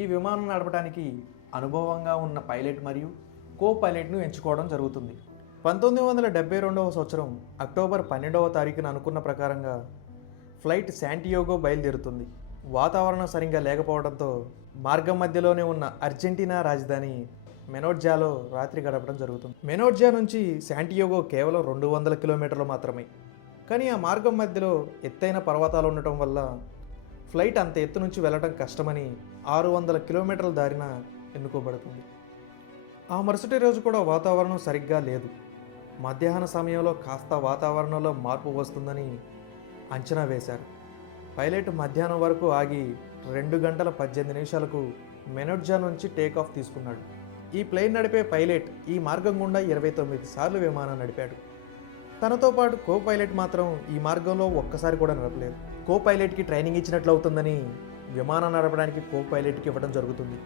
ఈ విమానం నడపడానికి అనుభవంగా ఉన్న పైలట్ మరియు కో పైలట్ను ఎంచుకోవడం జరుగుతుంది. 1972వ సంవత్సరం అక్టోబర్ 12వ తారీఖున అనుకున్న ప్రకారంగా ఫ్లైట్ శాంటియాగో బయలుదేరుతుంది. వాతావరణం సరిగ్గా లేకపోవడంతో మార్గం మధ్యలోనే ఉన్న అర్జెంటీనా రాజధాని మెనోర్జాలో రాత్రి గడపడం జరుగుతుంది. మెనోర్జా నుంచి శాంటియాగో కేవలం 200 కిలోమీటర్లు మాత్రమే. కానీ ఆ మార్గం మధ్యలో ఎత్తైన పర్వతాలు ఉండటం వల్ల ఫ్లైట్ అంత ఎత్తు నుంచి వెళ్ళడం కష్టమని 600 కిలోమీటర్ల దారిన ఎన్నుకోబడుతుంది. ఆ మరుసటి రోజు కూడా వాతావరణం సరిగ్గా లేదు. మధ్యాహ్న సమయంలో కాస్త వాతావరణంలో మార్పు వస్తుందని అంచనా వేశారు. పైలట్ మధ్యాహ్నం వరకు ఆగి 2 గంటల 18 నిమిషాలకు మెనోర్జా నుంచి టేక్ ఆఫ్ తీసుకున్నాడు. ఈ ప్లేన్ నడిపే పైలట్ ఈ మార్గం గుండా 29 సార్లు విమానం నడిపాడు. తనతో పాటు కో పైలట్ మాత్రం ఈ మార్గంలో ఒక్కసారి కూడా నడపలేదు. కో పైలట్కి ట్రైనింగ్ ఇచ్చినట్లు అవుతుందని విమానం నడపడానికి కో పైలట్కి ఇవ్వడం జరుగుతుంది.